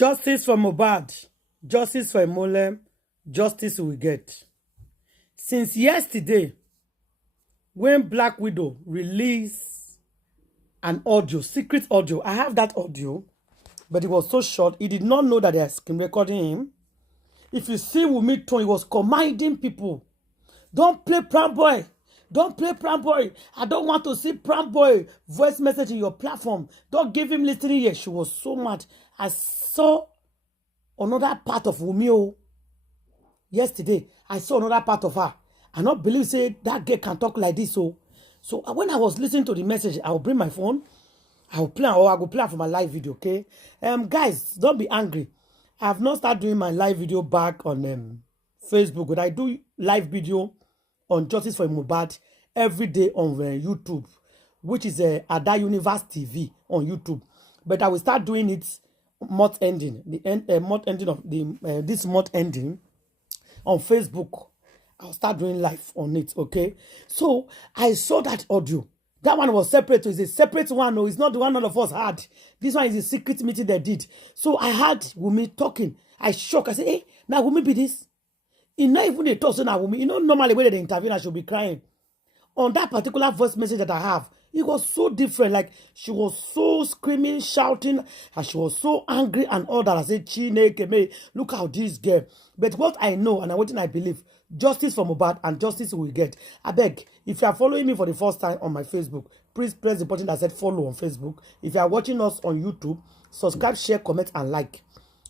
Justice for Mohbad, justice for Imole, justice we get. Since yesterday, when Black Widow released an audio, secret audio, I have that audio, but it was so short, he did not know that they are screen recording him. If you see Wunmi tone, he was commanding people, don't play prank boy. Don't play prank boy. I don't want to see prank boy voice message in your platform. Don't give him listening here. She was so mad. I saw another part of Wunmi yesterday. I saw another part of her. I not believe say that girl can talk like this. So when I was listening to the message, I will bring my phone. I will play or I will play for my live video. Okay, guys, don't be angry. I have not started doing my live video back on Facebook, but I do live video on Justice for Mohbad every day on YouTube, which is Ada Universe TV on YouTube. But I will start doing it month ending, the month ending of the this month ending on Facebook. I'll start doing live on it. Okay, so I saw that audio. That one was separate. It's a separate one. No, it's not the one all of us had. This one is a secret meeting they did. So I had Wunmi talking. I shocked. I said, hey, now Wunmi be this. It's not even a talk, so now Wunmi. You know, normally when they intervene, I should be crying. On that particular voice message that I have, it was so different. Like, she was so screaming, shouting, and she was so angry and all that. I said, Chineke me, look how this girl. But what I know, and what I believe, justice for Mohbad and justice we will get. I beg, if you are following me for the first time on my Facebook, please press the button that said follow on Facebook. If you are watching us on YouTube, subscribe, share, comment, and like.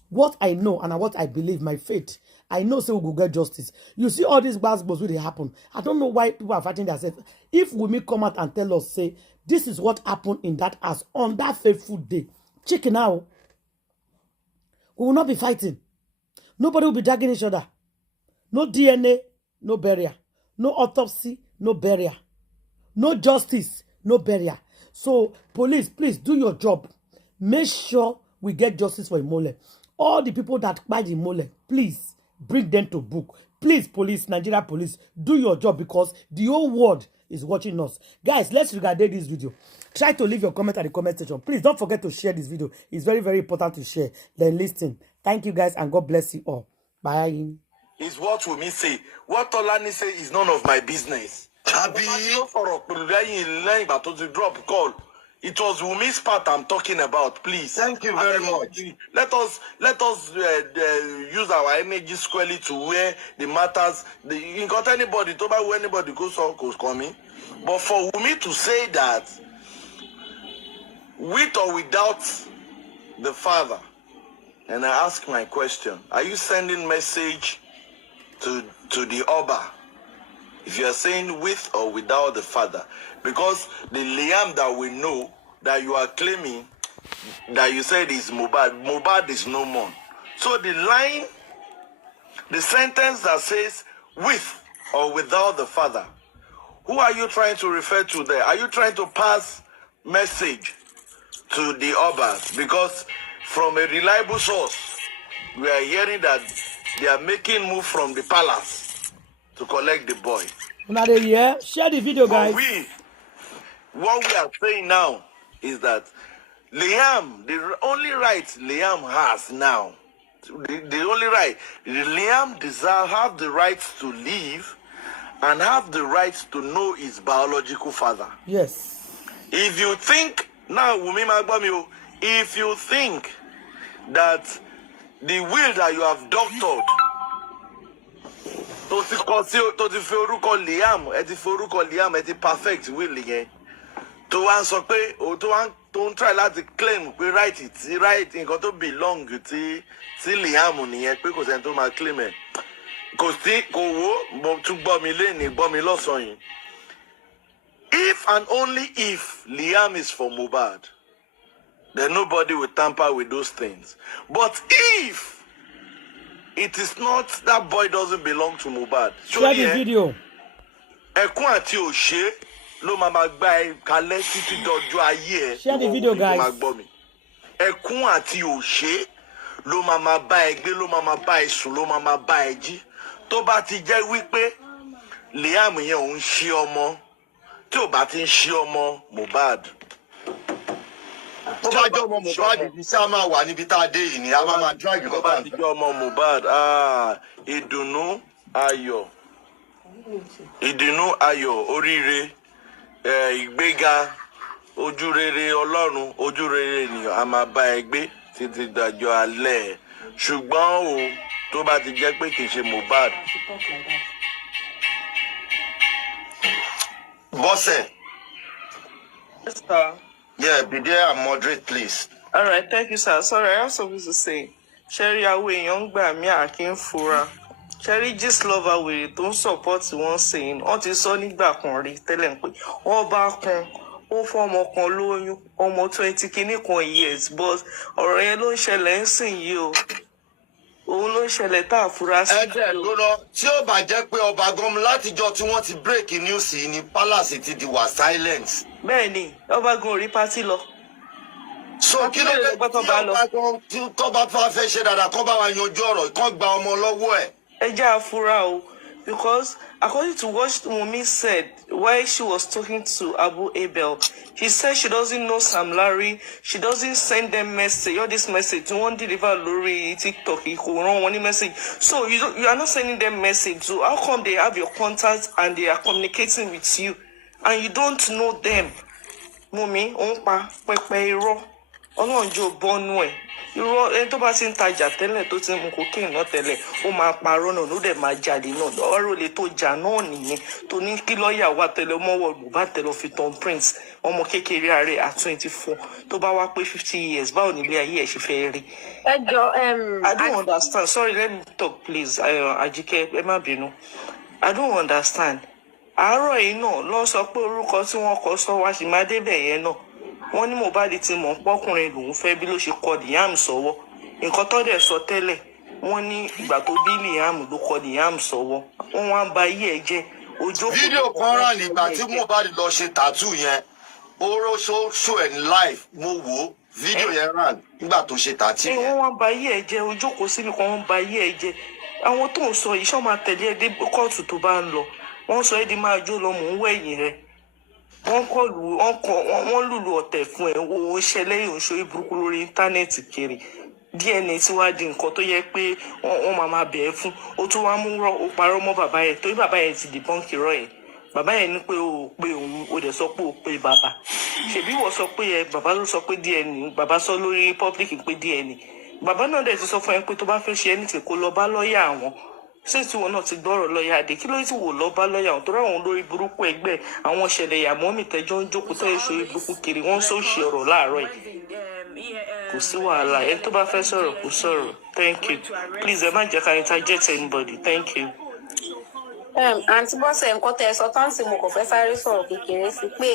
What I know and what I believe, my faith, I know say we will get justice. You see all these bad will they happen. I don't know why people are fighting themselves. If Wunmi come out and tell us, say, this is what happened in that house on that fateful day, chicken out, we will not be fighting. Nobody will be dragging each other. No DNA, no burial. No autopsy, no burial. No justice, no burial. So, police, please do your job. Make sure we get justice for Imole. All the people that buy the Imole, please bring them to book. Please, police, Nigeria police, do your job because the whole world is watching us. Guys, let's regard this video. Try to leave your comment at the comment section. Please don't forget to share this video. It's very, very important to share. Then listen. Thank you, guys, and God bless you all. Bye. Is what Wunmi say. What Tolani say is none of my business. Chabi, drop call. It was Wunmi's part I'm talking about, please. Thank you very much. Let us use our energy squarely to where the matters. You got anybody to buy where anybody goes coming. But for Wunmi to say that, with or without the father, and I ask my question: are you sending message to the Oba? If you are saying with or without the father, because the Liam that we know that you are claiming that you said is Mohbad is no more. So the line, the sentence that says with or without the father, who are you trying to refer to there? Are you trying to pass message to the Obas? Because from a reliable source, we are hearing that they are making move from the palace to collect the boy. Share the video, guys. What we are saying now is that Liam, the only right Liam has now, the only right, Liam have the right to live and have the right to know his biological father. Yes. If you think, now, Wunmi Magbamio, if you think that the will that you have doctored, to the Liam, perfect will again. To answer pé or to try to claim we right it right in got to belong to Liam nìyẹn pé kò sẹ́ni tó máa claim ẹ̀. Kò sí kò wo tún gbọ́ mi lẹ́ni gbọ́ mi lọ́sàn-án. If and only if Liam is for Mohbad, then nobody will tamper with those things. But if it is not, that boy doesn't belong to Mohbad. Share the video. Ẹkún àti òṣè ló máa gba ẹ kalẹ̀ títí dọjọ́ ayé ẹ. Share the video, guys. Ẹkún àti òṣè ló máa bá ẹ gbé, ló máa bá ẹ sùn, ló máa bá ẹ jí. Tó bá ti jẹ́ wípé Liam yẹn ò ń ṣe ọmọ, tí ò bá ti ń ṣe ọmọ Mohbad, tó bá jọ ọmọ Mohbad ní sá máa wà níbi tá a dé yìí ni a máa drag lọ bá ti jọ ọmọ Mohbad ìdùnnú ayọ̀ oríire ìgbéga ojú rere Ọlọ́run ojú rere ènìyàn a máa bá ẹ gbé títí dàjọ́ alẹ́ ṣùgbọ́n o tó bá ti jẹ́ pé kì í ṣe Mohbad. Bọ́sẹ̀. Yes, sir. Yeah, be there and moderate, please. All right, thank you, sir. Sorry, I have something to say. Sherry, away young by me, I can't fura. Sherry just love away. Don't support one saying. All this only back on it. Telling me, all back on. Ó fọmọ kan lóyún ọmọ 20 kìíní kan years but ọ̀rọ̀ yẹn ló ń ṣẹlẹ̀ ń sìn yìí o òun ló ń ṣẹlẹ̀ tá a fura sí. ẹ̀jẹ̀ ló lọ tí ó bá jẹ́ pé ọba gan látijọ́ tí wọ́n ti break news yìí ní palace ti di wà silence. bẹ́ẹ̀ ni ọba gan orí pátí lọ. so kí ló dé tí ọba gan tí tọ́ba fẹ́ ṣe dáadáa kọ́ bá wa yanjú ọ̀rọ̀ kán gba ọmọ lọ́wọ́ ẹ̀. ẹ jẹ́ àfúrá o because according to what Wunmi said while she was talking to Obaelegushi, she said she doesn't know Sam Larry, she doesn't send them message, all this message, you won't deliver lórí TikTok, you can run one message. So you are not sending them message. So how come they have your contacts and they are communicating with you and you don't know them? Wunmi, onpa, pẹpẹ irọ́, Ọlọ́run jọ̀ọ́ bọ́nú ẹ̀. Irọ́ ẹni tó bá ti ń tajà tẹ́lẹ̀ tó ti ń mu cocaine náà tẹ́lẹ̀ ó máa parọ́ náà ló dẹ̀ máa jáde náà ọ̀rọ̀ lè tó jà náà nìyẹn tó ní kí lọ́ọ̀yà wá tẹ́lẹ̀ mọ́wọ́ Mohbad tẹ́lẹ̀ fi tan prince ọmọ kékeré ààrẹ at 24 tó bá wá pé 50 years báwo nílé ayé ẹ̀ ṣe fẹ́ rí. I don't understand. Sorry, let me talk please. Ajike ẹ má bínú. I don't understand. Àárọ̀ yìí náà ló sọ pé orúkọ tí wọ́n kọ sọ wá sí má débẹ̀ yẹn náà. Wọ́n ní Mohbad ti mọ̀ pọ́kùnrin lòun fẹ́ bí ló ṣe kọ Liam sọ́wọ́ nǹkan tó dẹ̀ sọ tẹ́lẹ̀ wọ́n ní ìgbà tó bí Liam ló kọ Liam sọ́wọ́ wọ́n wá ń ba ayé ẹ̀ jẹ́ ojú. fídíò kan rà nígbà tí Mohbad lọ ṣe tattoo yẹn oró ṣó ẹ̀ ní live mo wò ó fídíò yẹn rà nígbà tó ṣe tattoo yẹn. wọ́n wá ń ba ayé ẹ̀ jẹ́ ojókòó síbi kan wọ́n ń ba ayé ẹ̀ jẹ́ àwọn tó ń sọ iṣẹ́ máa tẹ̀lé ẹ dé kóòtù tó bá ń lọ wọ́n sọ ẹ́ di máa jó lọ mò ń wẹ̀yìn rẹ̀ wọ́n lùlù ọ̀tẹ̀ fún ẹ̀ wo ṣẹlẹ̀ ìhòòṣò burúkú lórí íńtánẹ́ẹ̀tì kiri DNA tí wàá di nǹkan tó yẹ pé wọ́n máa bẹ̀ ẹ́ fún ó tún wá mú rọ́ ó parọ́ mọ́ bàbá yẹn torí bàbá yẹn ti dìbọ́ǹkì rọ́ ẹ̀ bàbá yẹn ní pé ó pe òun ó dẹ̀ sọ pé ó pe bàbá ṣèbí wọ́n sọ pé ẹ bàbá ló sọ pé DNA bàbá sọ lórí public pé DNA bàbá náà dẹ̀ ti sọ fún ẹ pé tó bá fẹ́ ṣe anything kó lọ bá lọ́ọ̀yà àwọn ṣé tí wọn náà ti gbọ́rọ̀ lọ́ọ̀yà àdé kí ló ti wò lọ́ọ́ bá lọ́ọ̀yà àwọn tó ráwọn olórí burúkú ẹgbẹ́ àwọn ìṣẹ̀lẹ̀ ìyàmọ́ mi tẹ́jọ́ ń jókòó tẹ́ ìṣòro burúkú kiri wọ́n ń sọ òṣì ọ̀rọ̀ láàárọ̀ yìí kò sí wàhálà ẹ tó bá fẹ́ sọ̀rọ̀ kò sọ̀rọ̀ thank you please ẹ má jẹ́ ká interject anybody thank you. àǹtí bọ́sẹ̀ nǹkan tẹ́ ẹ sọ tán sí mo kàn fẹ́ sáré sọ̀rọ̀ kékeré sí pé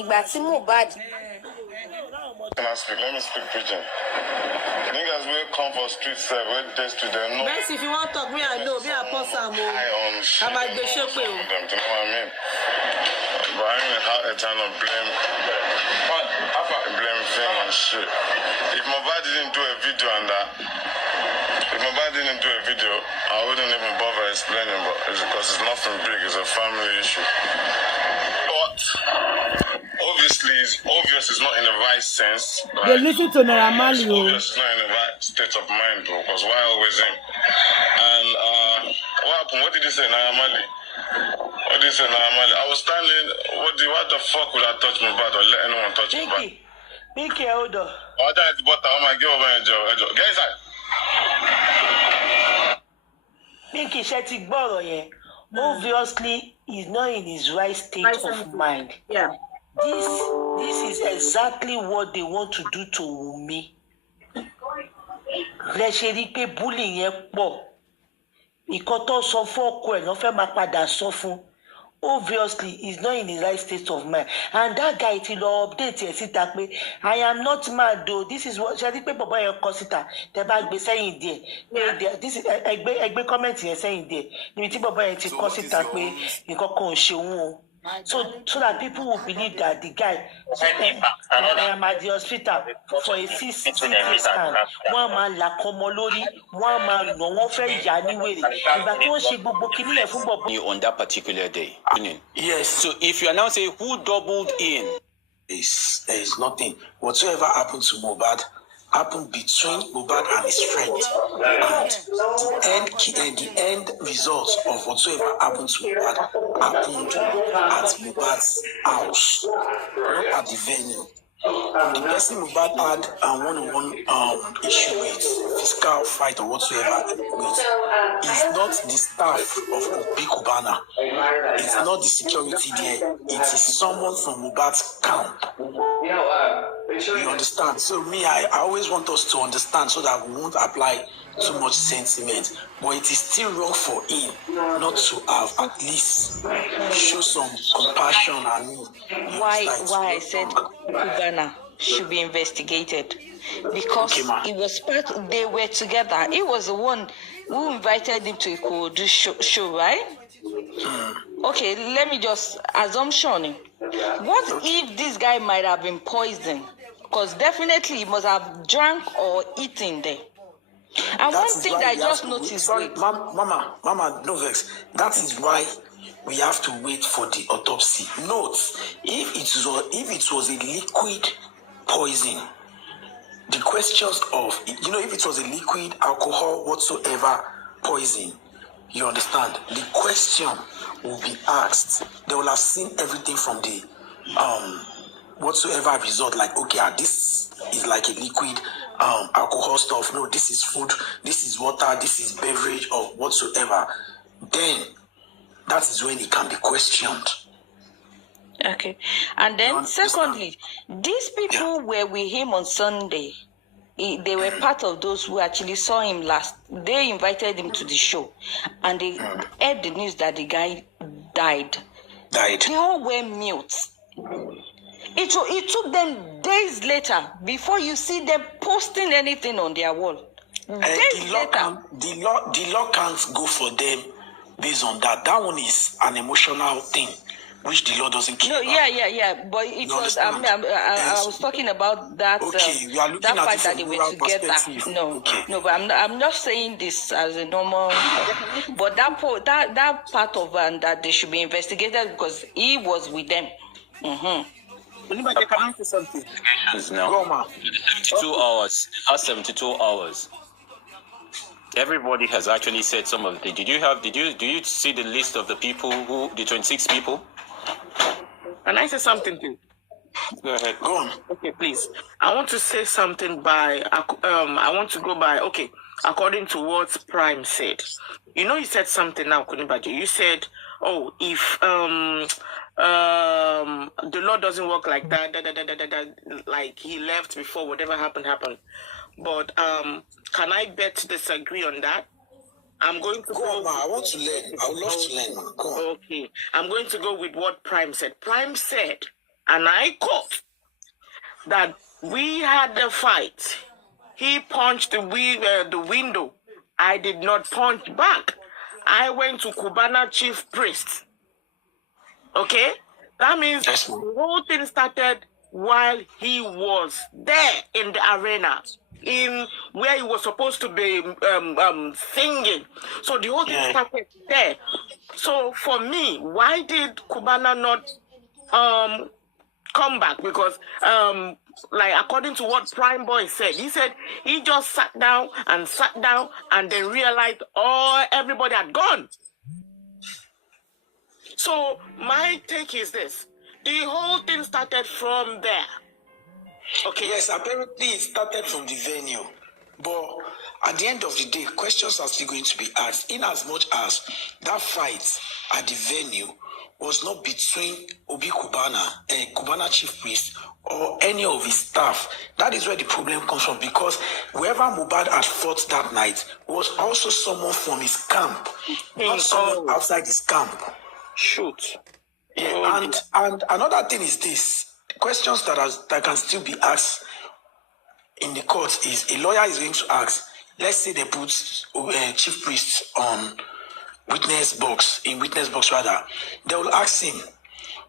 ìgbà tí Mohbad. Let me speak pidgin. Niggas will come for street side, where days to them. No. Best if you want to talk, me I know, me I pause some more. I might be shape them, do you know what I mean? But I mean, how a time of blame thing and shit. If Mohbad didn't do a video on that, I wouldn't even bother explaining, but it's because it's nothing big, it's a family issue. But obviously, it's obvious it's not in the right sense. Like, they listen to Naira Marley. It's obvious it's not in the right state of mind, bro. Because why always him? And what happened? What did he say, Naira Marley? What did he say, Naira Marley? I was standing. What the fuck would I touch my bad or let anyone touch my bad? Mickey, hold on. Oh, that is butter. Oh my God, get inside. Mickey, ṣé gbọ́rọ̀ yẹn. Obviously, he's not in his right state of mind. Yeah. This is exactly what they want to do to Wunmi. Lẹ ṣe rí pé bullying yẹn pọ̀. Ìkan tó sọ fún ọkọ ẹ̀ ló fẹ́ máa padà sọ fún. Obviously, he's not in his right state of mind. And that guy ti lọ update ẹ̀ síta pé I am not mad though. This is what ṣe rí pé bàbá yẹn kọ síta. Tẹ bá gbé sẹ́yìn díẹ̀. This is ẹgbẹ́ comment yẹn sẹ́yìn díẹ̀. Níbi tí bàbá yẹn ti kọ síta pé nǹkan kan ò ṣe òun o. So that people will believe that the guy I am at the hospital for a CT scan. Wọ́n máa là kọ́ ọmọ lórí, wọ́n máa nà wọ́n fẹ́ yà ní wèrè. Ìgbà tí wọ́n ṣe gbogbo kìíní yẹn fún bọ̀bọ̀. On that particular day. Yes. So if you are now saying who doubled in, is nothing. Whatsoever happened to Mohbad happened between Mohbad and his friend. And the end result of whatsoever happened to Mohbad happened at Mohbad's house, not at the venue. The person Mohbad had one-on-one issue with, physical fight or whatsoever with, is not the staff of Obi Kubana. It's not the security there. It is someone from Mohbad's camp. You understand? So me, I always want us to understand so that we won't apply too much sentiment. But it is still wrong for him not to have at least show some compassion and why I said Kubana should be investigated, because it was part, they were together. He was the one who invited him to Ikorodu show, right? Okay, let me just assumption. What if this guy might have been poisoned? Because definitely he must have drank or eaten there. And one thing that I just noticed. Sorry, Mama, no vex. That is why we have to wait for the autopsy. Note, if it was a liquid poison, the questions of, if it was a liquid, alcohol, whatsoever poison, you understand, the question will be asked. They will have seen everything from the whatsoever result, like, okay, this is like a liquid alcohol stuff. No, this is food, this is water, this is beverage, or whatsoever. Then that is when it can be questioned. Okay. And then secondly, these people were with him on Sunday. They were part of those who actually saw him last. They invited him to the show, and they heard the news that the guy died. They all were mute. It took them days later before you see them posting anything on their wall. The law can't go for them based on that. That one is an emotional thing, which the law doesn't care about. Yeah. But it was. I was talking about that. Okay, you are looking that at fact it that from they were moral together. perspective. No, but I'm not saying this as a normal. But that part of that they should be investigated because he was with them. Anybody can answer something? Now, 72 hours. Last 72 hours. Everybody has actually said some of it. Do you see the list of the people the 26 people? Can I say something too? Go ahead. go on. Okay, please. I want to say something I want to go by, okay, according to what Prime said. You said something now, Kunibaji. You said, if the law doesn't work like that, like he left before whatever happened. But can I disagree on that? I'm going to go on, ma. I want to learn. I would love to learn, ma. Go on. Okay. I'm going to go with what Prime said. Prime said, and I quote, that we had a fight. He punched the window. I did not punch back. I went to Kubana chief priest. Okay? That means the whole thing started while he was there in the arena, in where he was supposed to be singing. So the whole thing started there. So for me, why did Kubana not come back? Because like according to what Prime Boy said, he said he just sat down and then realized everybody had gone. So my take is this: the whole thing started from there. Okay. Yes, apparently it started from the venue. But at the end of the day, questions are still going to be asked, in as much as that fight at the venue was not between Obi Kubana, Kubana chief priest, or any of his staff. That is where the problem comes from, because whoever Mohbad had fought that night was also someone from his camp, not someone outside his camp. Shoot. Yeah, and another thing is this: questions that can still be asked in the court is, a lawyer is going to ask, let's say they put chief priest on witness box, they will ask him,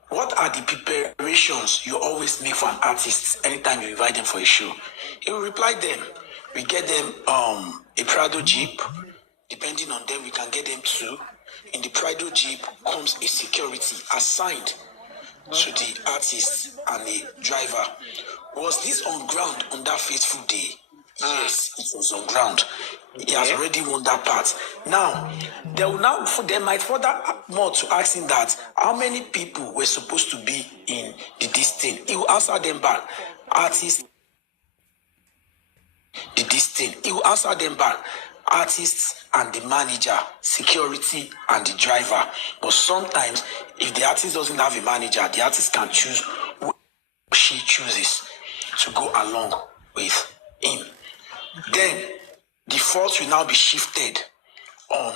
what are the preparations you always make for an artist anytime you invite them for a show? He will reply them, we get them a Prado Jeep, depending on them we can get them two. In the Prado Jeep comes a security assigned to the artist and the driver. Was this on ground on that fateful day? Yes, it was on ground. He has already won that part. Now, they might further more to ask him that how many people were supposed to be in this thing. He will answer them back. Artists, this thing. He will answer them back. Artists and the manager, security and the driver. But sometimes, if the artist doesn't have a manager, the artist can choose who she chooses to go along with him. Then the fault will now be shifted on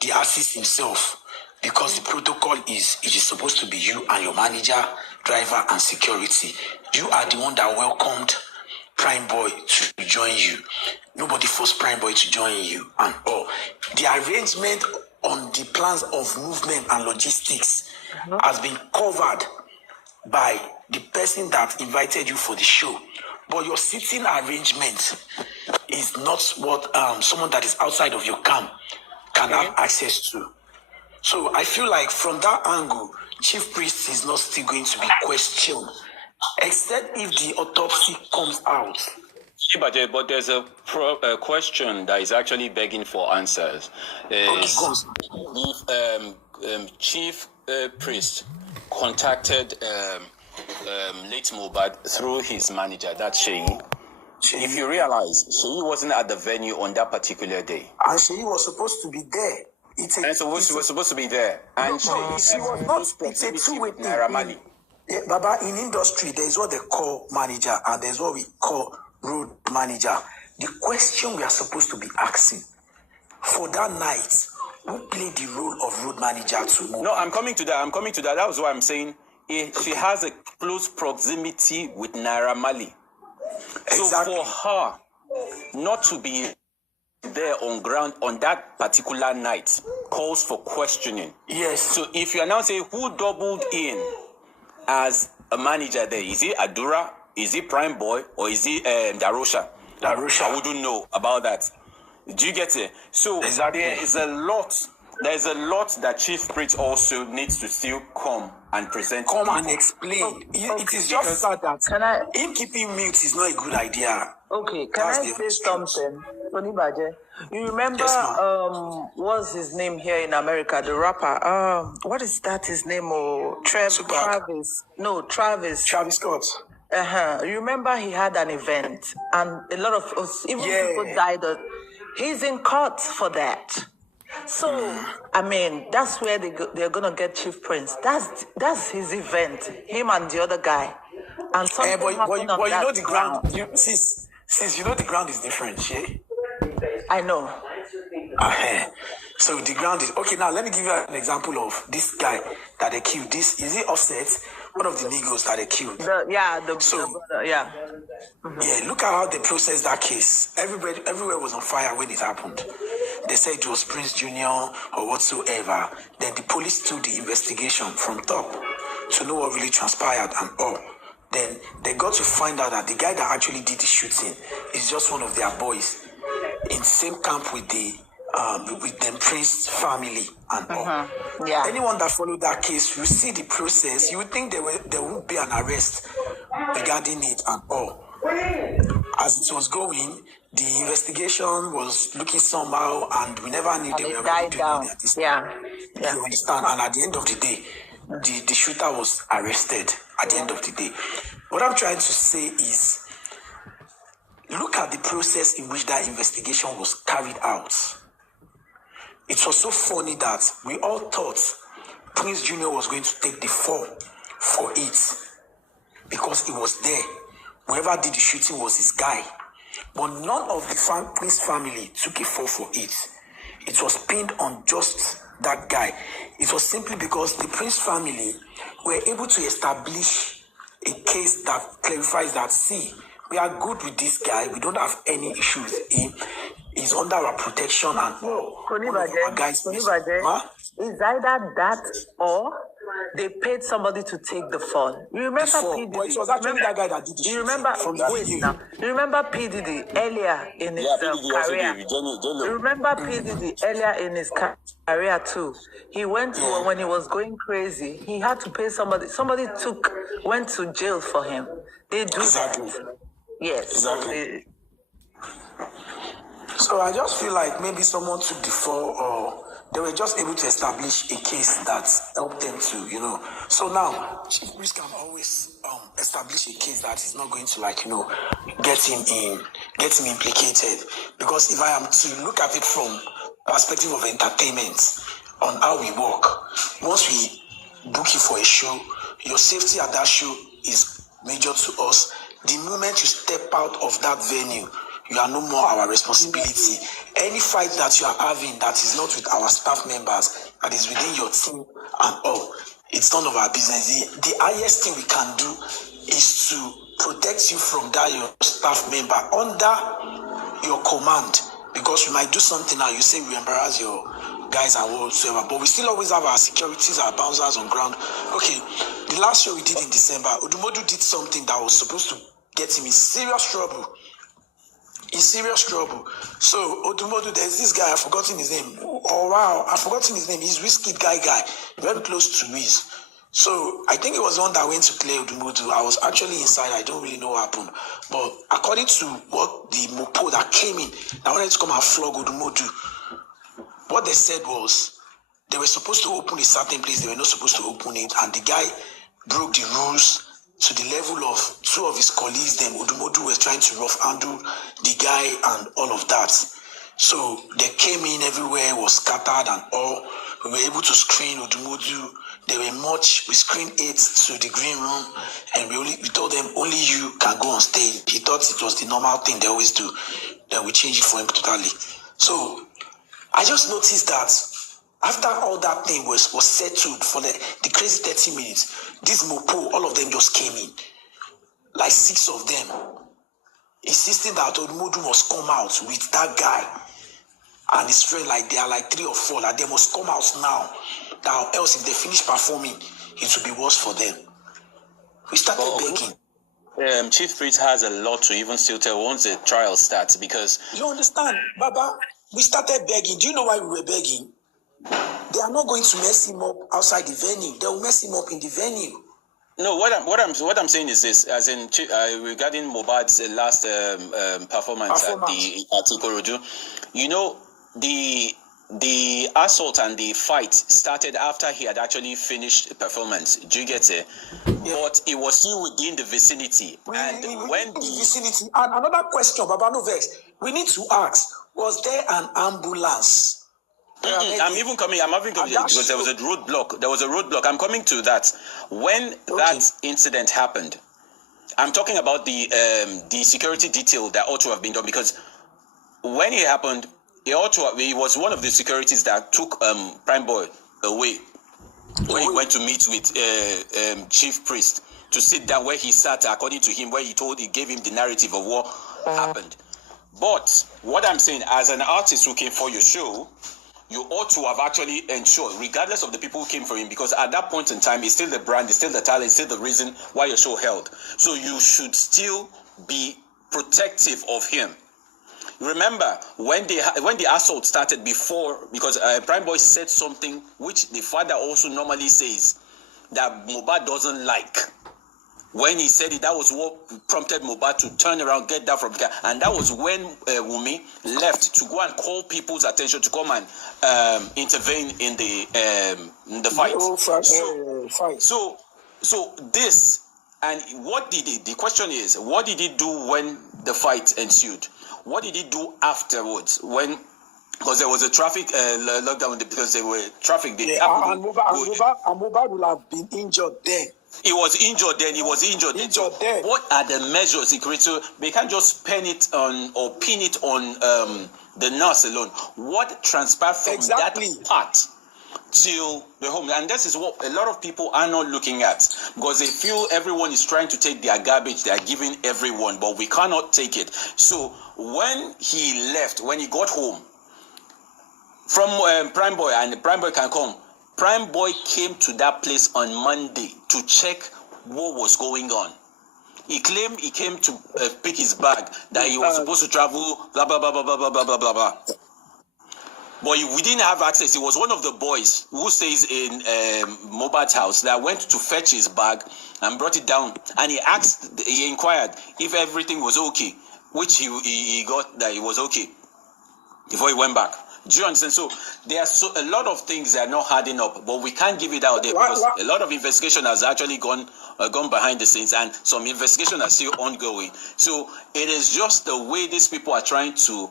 the artist himself, because the protocol is it is supposed to be you and your manager, driver, and security. You are the one that welcomed Prime Boy to join you. Nobody forced Prime Boy to join you and all. The arrangement on the plans of movement and logistics has been covered by the person that invited you for the show. But your seating arrangement is not what someone that is outside of your camp can have access to. So I feel like from that angle, Chief Priest is not still going to be questioned, except if the autopsy comes out. But there's a question that is actually begging for answers. If Chief Priest contacted late Mohbad through his manager, that's Sheyi. If you realize, Sheyi wasn't at the venue on that particular day. And Sheyi was supposed to be there. She was supposed to be there. And she was not. It's a two-way thing. Yeah, Baba, in industry, there's what they call manager and there's what we call road manager. The question we are supposed to be asking for that night, who played the role of road manager to Mohbad? No, I'm coming to that. That was what I'm saying. She has a close proximity with Naira Marley. Exactly. So for her not to be there on ground on that particular night calls for questioning. Yes. So if you are now saying who doubled in as a manager there, is it Adura, is it Prime Boy, or is it Darosha? I wouldn't know about that. Do you get it? So exactly. There's a lot that Chief Priest also needs to still come and present. Come and explain. Okay. It is just that him keeping mute is not a good idea. Okay, can I say something? You remember what's his name here in America, the rapper? What is that his name? Travis. No, Travis. Travis Scott. You remember he had an event and a lot of us, even people died. He's in court for that. So, I mean, that's where they're going to get Chief Prince. That's his event, him and the other guy. And something but you know the ground, since you know the ground is different, Shay? I know. So the ground is... Okay, now let me give you an example of this guy that they killed. Is it Offset? One of the Negroes that they killed. Yeah, look at how they processed that case. Everywhere was on fire when it happened. They said it was Prince Jr. or whatsoever. Then the police took the investigation from top to know what really transpired and all. Then they got to find out that the guy that actually did the shooting is just one of their boys in the same camp with the Prince family and all. Yeah. Anyone that followed that case, you see the process, you would think there would be an arrest regarding it and all. As it was going, the investigation was looking somehow, and we never knew they were really doing it at this time. You understand? And at the end of the day, the shooter was arrested at the end of the day. What I'm trying to say is, look at the process in which that investigation was carried out. It was so funny that we all thought Prince Jr. was going to take the fall for it because he was there. Whoever did the shooting was his guy. But none of the Prince family took a fall for it. It was pinned on just that guy. It was simply because the Prince family were able to establish a case that clarifies that, see, we are good with this guy. We don't have any issue with him. He's under our protection and guys. Is either that or they paid somebody to take the fall. You remember P. But it Diddy? was actually that guy that did the You shooting remember? from the Wait video. now. You remember P. Diddy earlier in his career? You remember P. Diddy earlier in his career too? He went to when he was going crazy. He had to pay somebody. Somebody went to jail for him. They do Exactly. that. Yes. Exactly. So I just feel like maybe someone took the fall, or they were just able to establish a case that helped them to, you know. So now, Chief Priest can always establish a case that is not going to, like, you know, get him implicated. Because if I am to look at it from perspective of entertainment on how we work, once we book you for a show, your safety at that show is major to us. The moment you step out of that venue, you are no more our responsibility. Any fight that you are having that is not with our staff members, that is within your team and all, it's none of our business. The highest thing we can do is to protect you from that your staff member under your command. Because you might do something now, you say we embarrass your guys and whatsoever, but we still always have our securities, our bouncers on ground. Okay, the last show we did in December, Odumodu did something that was supposed to get him in serious trouble. So Odumodu, there's this guy, I've forgotten his name. Oh wow, I've forgotten his name. He's Whiskey guy, very close to Wiz. So I think it was the one that went to clear Odumodu. I was actually inside. I don't really know what happened. But according to what the mopo that came in, that wanted to come and flog Odumodu, what they said was they were supposed to open a certain place. They were not supposed to open it. And the guy broke the rules to the level of two of his colleagues. Then Odumodu was trying to rough handle the guy and all of that. So they came in, everywhere was scattered and all. We were able to screen Odumodu. They were we screened 8 to the green room, and we told them only you can go on stage. He thought it was the normal thing they always do. Then we changed it for him totally. So I just noticed that after all that thing was settled for the crazy 30 minutes, this mopo, all of them just came in. Like 6 of them, insisting that Odumodu must come out with that guy and his friend, like they are like 3 or 4, like they must come out now. That else, if they finish performing, it will be worse for them. We started begging. Chief Priest has a lot to even still tell once the trial starts, because you understand, Baba. We started begging. Do you know why we were begging? They are not going to mess him up outside the venue. They will mess him up in the venue. No, what I'm saying is this, as in regarding Mohbad's last performance at the Etiko, you know, the assault and the fight started after he had actually finished the performance. Do you get it? Yeah. But it was still within the vicinity. And vicinity. And another question, Baba Novex, we need to ask: was there an ambulance? I'm even coming because there was a roadblock. I'm coming to that. When that incident happened, I'm talking about the security detail that ought to have been done, because when it happened, it was one of the securities that took Prime Boy away when he went to meet with Chief Priest to sit down where he sat, according to him, where he gave him the narrative of what happened. But what I'm saying, as an artist who came for your show, you ought to have actually ensured, regardless of the people who came for him, because at that point in time, it's still the brand, it's still the talent, it's still the reason why your show held. So you should still be protective of him. Remember, when the assault started before, because Prime Boy said something which the father also normally says, that Mohbad doesn't like. When he said it, that was what prompted Mohbad to turn around, get down from the car. And that was when Wunmi left to go and call people's attention to come and intervene in the fight. So this, and what did he, the question is, what did he do when the fight ensued? What did he do afterwards? Because there was a traffic lockdown, because there were traffic. And Mohbad will have been injured then. He was injured then. Then. What are the measures he created? So they can't just pin it on the nurse alone. What transpired from that part till the home? And this is what a lot of people are not looking at, because they feel everyone is trying to take their garbage. They are giving everyone, but we cannot take it. So when he left, when he got home from Prime Boy, and Prime Boy can come, Prime Boy came to that place on Monday to check what was going on. He claimed he came to pick his bag, that he was supposed to travel, blah, blah, blah, blah, blah, blah, blah, blah, blah. But we didn't have access. He was one of the boys who stays in Mohbad's house that went to fetch his bag and brought it down. And he inquired if everything was okay, which he got that it was okay before he went back. Do you understand? So there are a lot of things that are not adding up, but we can't give it out there because a lot of investigation has actually gone behind the scenes, and some investigation are still ongoing. So it is just the way these people are trying to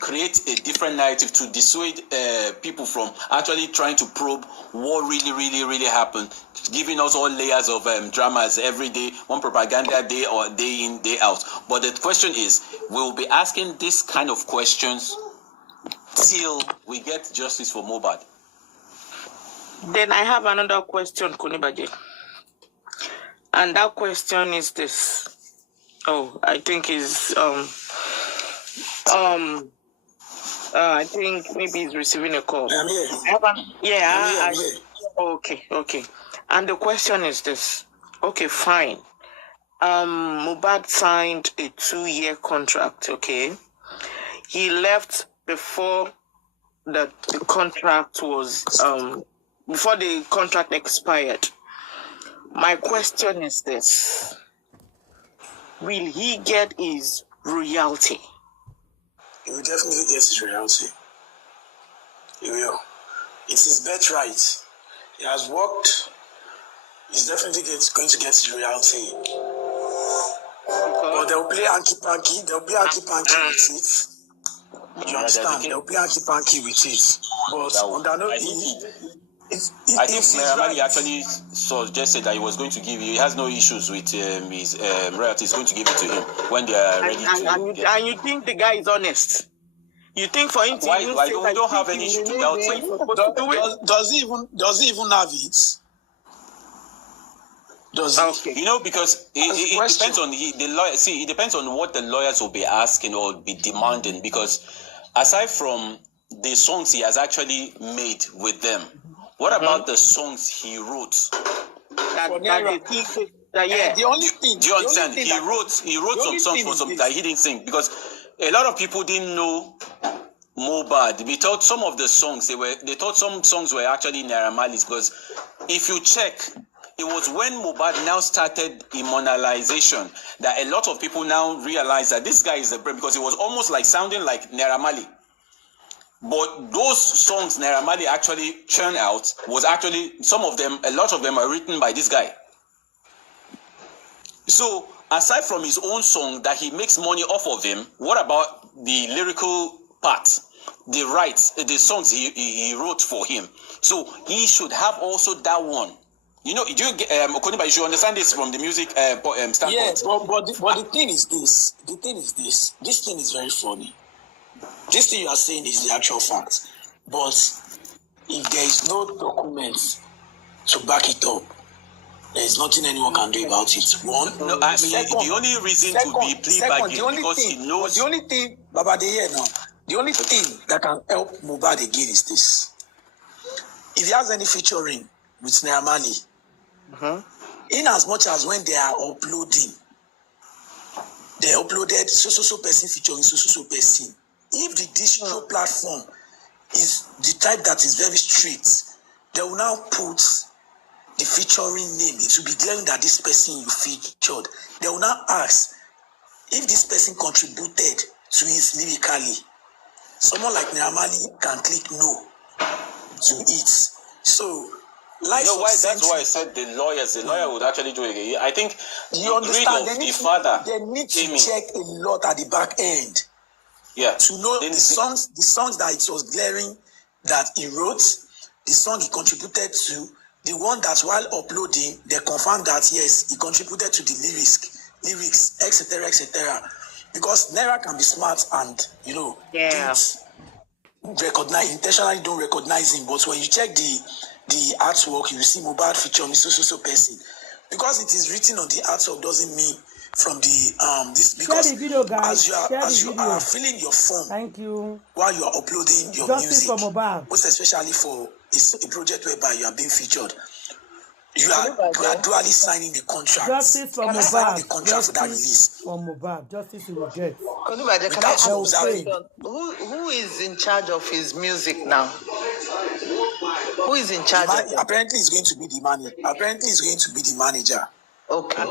create a different narrative to dissuade people from actually trying to probe what really happened, giving us all layers of dramas every day, one propaganda day or day in, day out. But the question is, we'll be asking this kind of questions till we get justice for Mohbad. Then I have another question, Kunibaje. And that question is this. Oh, I think is I think maybe he's receiving a call. I'm here. Yeah. I'm here. Okay. And the question is this. Okay, fine. Mohbad signed a 2-year contract, okay? He left before the contract was before the contract expired. My question is this: will he get his royalty? He will definitely get his royalty. He will. It's his birthright. He has worked. He's definitely going to get his royalty. But they'll play hanky-panky. They'll play hanky-panky with it. You understand? They'll play hanky-panky with it. But under no... I think Naramali actually suggested that he was going to give. He has no issues with his royalties. He's going to give it to him when they are ready to. And you think the guy is honest? You think for him to why we don't have any issue to doubt him? Does he even have it? You know, because it depends on the lawyer. See, it depends on what the lawyers will be asking or be demanding. Because aside from the songs he has actually made with them, what about the songs he wrote? The only thing. Do you understand? He wrote some songs for some that he didn't sing, because a lot of people didn't know Mohbad. We thought some of the songs they thought some songs were actually Naira Marley's, because if you check, it was when Mohbad now started immonalization that a lot of people now realized that this guy is the brain, because it was almost like sounding like Naira Marley. But those songs Naira Marley actually churned out was actually, a lot of them are written by this guy. So aside from his own song that he makes money off of them, what about the lyrical part? The rights, the songs he wrote for him. So he should have also that one. You know, Okoniba, you should understand this from the music standpoint. Yes, but the thing is this. This thing is very funny. This thing you are saying is the actual fact. But if there is no documents to back it up, there is nothing anyone can do about it. One. No, I mean, the only reason to be plea bargain because he knows. The only thing, Baba, the only thing that can help Mohbad again is this. If he has any featuring with Naira Marley, in as much as when they are uploading, they uploaded so person featuring so person. If the digital platform is the type that is very strict, they will now put the featuring name. It will be glaring that this person you featured. They will now ask if this person contributed to it lyrically. Someone like Naira Marley can click no to it. So, that's why I said the lawyer would actually do it. I think you understand. They need to check a lot at the back end. Yeah. To know the songs that it was glaring that he wrote, the song he contributed to, the one that while uploading, they confirmed that yes, he contributed to the lyrics, etc., etc. Because Naira can be smart and intentionally don't recognize him. But when you check the artwork, you see Mohbad featuring so person. Because it is written on the artwork doesn't mean from the this, because share the video, guys. as you are filling your phone, thank you, while you are uploading your Justice music, for Mohbad, most especially for It's a project whereby you are being featured. You are gradually signing the contract. Justice for signing the Mohbad. contract for that release. For Mohbad. Justice you will get. Konibade, can I ask you a question? Who is in charge of his music now? Who is in charge of it? Apparently, it's going to be the manager. Apparently, it's going to be the manager. Okay.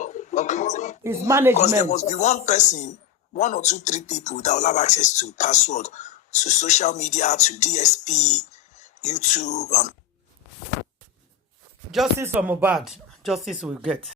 It's management. Because there must be one person, 1 or 2, 3 people that will have access to password, to social media, to DSP, YouTube. Justice for Mohbad. Justice will get.